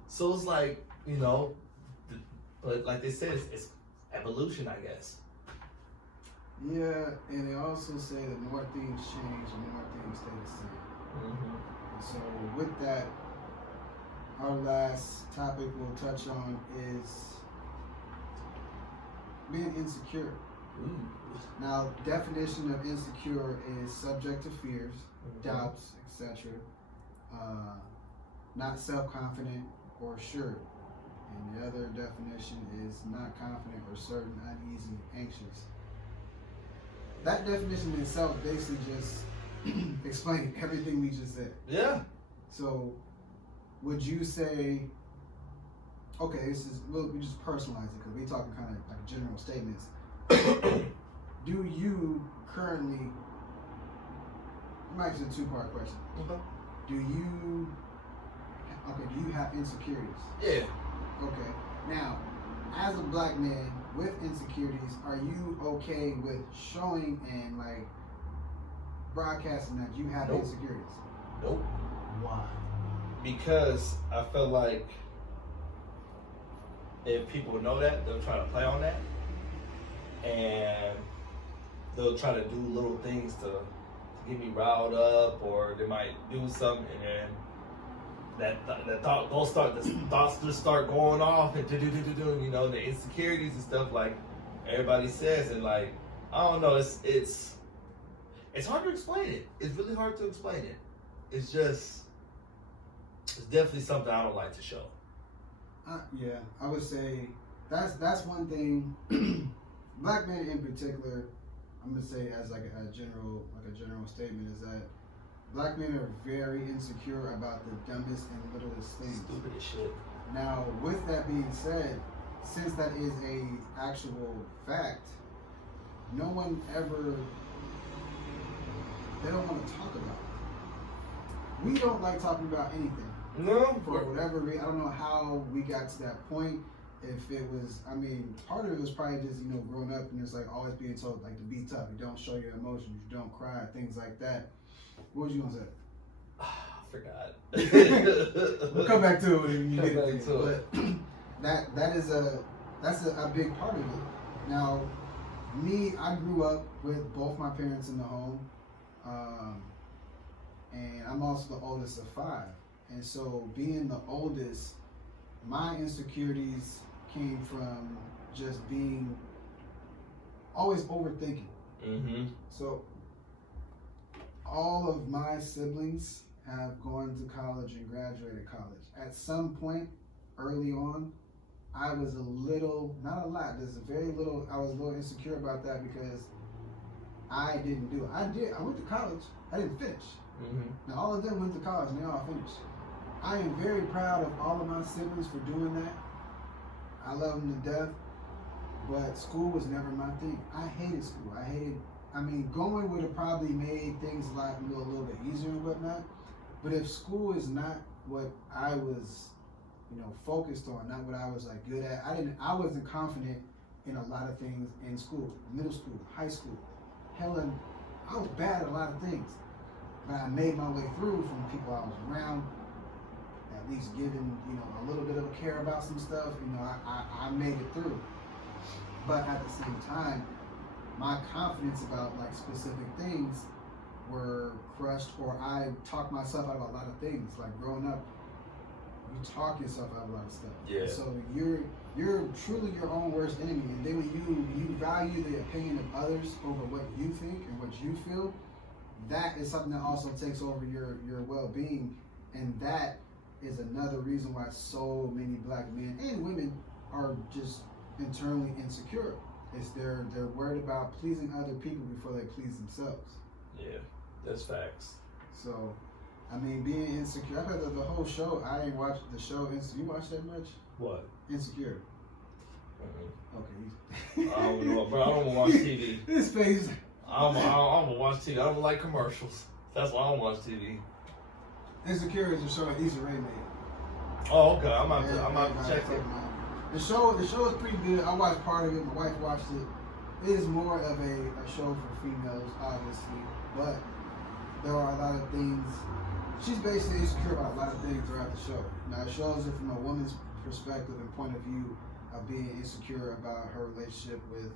So it's like, you know, but like they said, it's evolution, I guess. Yeah, and they also say that more things change and more things stay the same. Mm-hmm. And so with that, our last topic we'll touch on is being insecure. Ooh. Now, definition of insecure is subject to fears, doubts, etc. Not self-confident or sure. And the other definition is not confident or certain, uneasy, anxious. That definition in itself basically just explains everything we just said. Yeah. So, would you say, okay, we just personalize it because we're talking kind of like general statements. Do you currently, I might ask a two-part question. Okay. Do you have insecurities? Yeah. Okay. Now, as a black man with insecurities, are you okay with showing and like broadcasting that you have Nope. insecurities? Nope. Why? Because I feel like if people know that, they'll try to play on that, and they'll try to do little things to get me riled up, or they might do something, and then the thoughts just start going off, and you know, the insecurities and stuff like everybody says, and like I don't know, it's hard to explain it. It's really hard to explain it. It's definitely something I don't like to show. Yeah, I would say that's one thing. Black men in particular, I'm gonna say as like a general statement is that black men are very insecure about the dumbest and littlest things. Stupid as shit. Now, with that being said, since that is a actual fact, no one ever, they don't want to talk about it. We don't like talking about anything. No. For whatever reason, I don't know how we got to that point. If it was, I mean, part of it was probably just, you know, growing up and it's like always being told like to be tough. You don't show your emotions. You don't cry. Things like that. What was you gonna say? forgot. We'll come back to it when you get back it. to it. But that's a big part of it. Now, me, I grew up with both my parents in the home, and I'm also the oldest of 5. And so, being the oldest, my insecurities came from just being always overthinking. Mm-hmm. So, all of my siblings have gone to college and graduated college. At some point early on, I was a little, not a lot, there's a very little, I was a little insecure about that because I didn't do it. I went to college, I didn't finish. Mm-hmm. Now all of them went to college and they all finished. I am very proud of all of my siblings for doing that. I love them to death, but school was never my thing. I hated school. Going would have probably made things a little bit easier and whatnot, but if school is not what I was, focused on, not what I was like good at, I wasn't confident in a lot of things in school, middle school, high school. Hell, I was bad at a lot of things, but I made my way through from the people I was around, at least giving, a little bit of a care about some stuff. I made it through. But at the same time, my confidence about like specific things were crushed, or I talked myself out of a lot of things. Like growing up, you talk yourself out of a lot of stuff. Yeah. And so you're truly your own worst enemy. And then when you value the opinion of others over what you think and what you feel, that is something that also takes over your well-being. And that is another reason why so many black men and women are just internally insecure. It's they're worried about pleasing other people before they please themselves. Yeah, that's facts. So, being insecure. I heard that the whole show. I ain't watched the show. You watch that much? What? Insecure. Okay. I don't know, bro. I don't watch TV. His face. I don't watch TV. I don't like commercials. That's why I don't watch TV. Insecure is a show that Issa Rae made. Oh, okay. I'm about to check it. The show is pretty good. I watched part of it. My wife watched it. It is more of a show for females, obviously, but there are a lot of things. She's basically insecure about a lot of things throughout the show. Now, it shows it from a woman's perspective and point of view of being insecure about her relationship with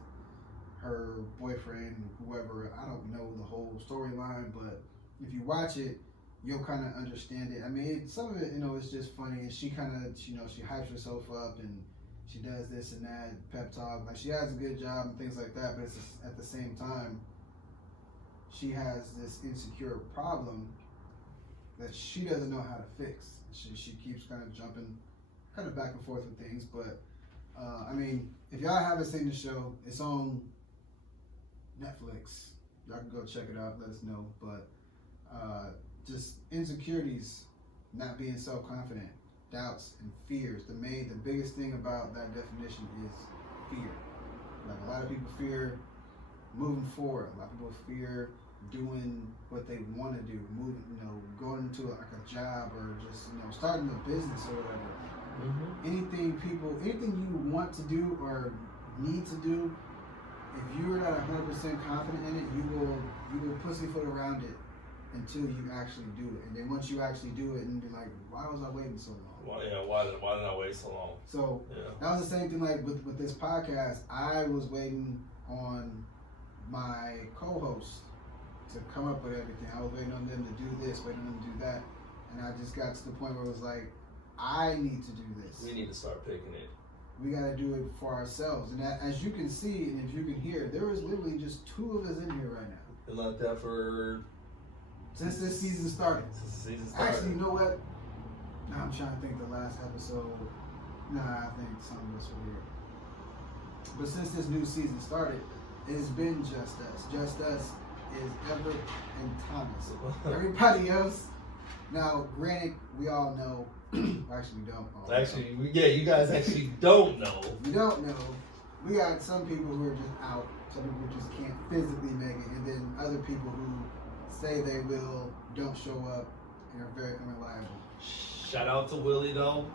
her boyfriend, whoever. I don't know the whole storyline, but if you watch it, you'll kind of understand it. Some of it, it's just funny, and she kind of, she hypes herself up and she does this and that, pep talk. Like, she has a good job and things like that, but it's just, at the same time, she has this insecure problem that she doesn't know how to fix. She keeps kind of jumping kind of back and forth with things, but if y'all haven't seen the show, it's on Netflix. Y'all can go check it out, let us know. But just insecurities, not being self-confident, doubts and fears. The biggest thing about that definition is fear. Like, a lot of people fear moving forward. A lot of people fear doing what they want to do, moving, going into like a job, or just starting a business or whatever. Mm-hmm. Anything you want to do or need to do, if you're not 100% confident in it, you will pussyfoot around it until you actually do it. And then once you actually do it, and be like, why was I waiting so long? Why did I wait so long? So that was the same thing like with this podcast. I was waiting on my co-host to come up with everything. I was waiting on them to do this, waiting on them to do that. And I just got to the point where it was like, I need to do this. We need to start picking it. We got to do it for ourselves. And as you can see, and if you can hear, there is literally just 2 of us in here right now. Been like that for... Since this season started. Actually, you know what? Now I'm trying to think the last episode. I think some of us were here. But since this new season started, it has been just us. Just us is Everett and Thomas. Everybody else, now granted, we all know, actually we don't all know. You guys actually don't know. We don't know. We got some people who are just out, some people who just can't physically make it, and then other people who say they will, don't show up, and are very unreliable. Shout out to Willie though.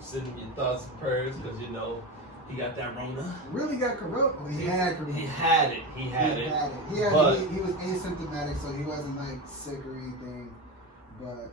Sending your thoughts and prayers, because he got that Rona. Really got corona? He had corona. He had it. He was asymptomatic, so he wasn't like sick or anything. But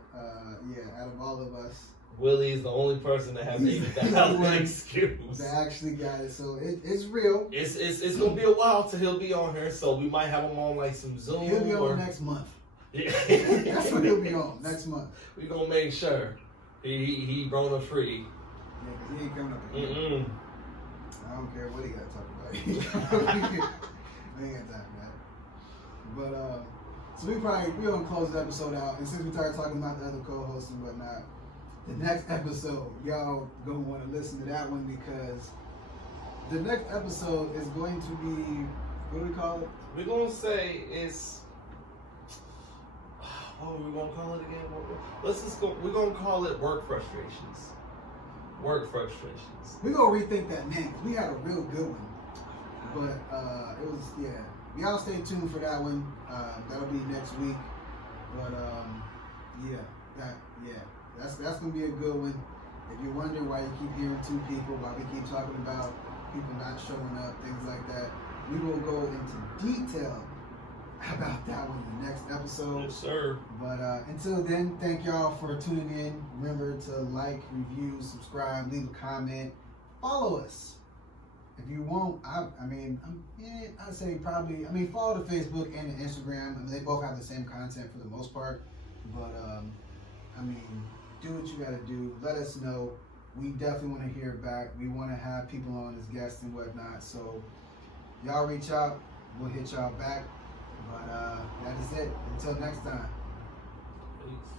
yeah, out of all of us, Willie is the only person that has made that valid excuse. that actually got it. So it's real. It's gonna be a while till he'll be on here, so we might have him on like some Zoom. He'll be on next month. Yeah. That's what he'll be on next month. We gonna make sure he Rona free. Yeah, because he ain't coming up here. I don't care what he got to talk about. We ain't got time for that. But so we gonna close the episode out, and since we started talking about the other co-hosts and whatnot, the next episode y'all gonna want to listen to that one, because the next episode is going to be, what do we call it? We're gonna say it's, what are we gonna call it again? Let's just go. We're gonna call it work frustrations. Work frustrations. We're gonna rethink that name. We had a real good one, but it was, yeah. Y'all stay tuned for that one. That'll be next week. But that's gonna be a good one. If you're wondering why you keep hearing two people, why we keep talking about people not showing up, things like that, we will go into detail about that one in the next episode. Yes, sir. But until then, thank y'all for tuning in. Remember to like, review, subscribe, leave a comment, follow us. If you won't, I'd say probably, follow the Facebook and the Instagram. They both have the same content for the most part. But, do what you gotta do. Let us know. We definitely want to hear back. We want to have people on as guests and whatnot. So, y'all reach out. We'll hit y'all back. But that is it. Until next time. Peace.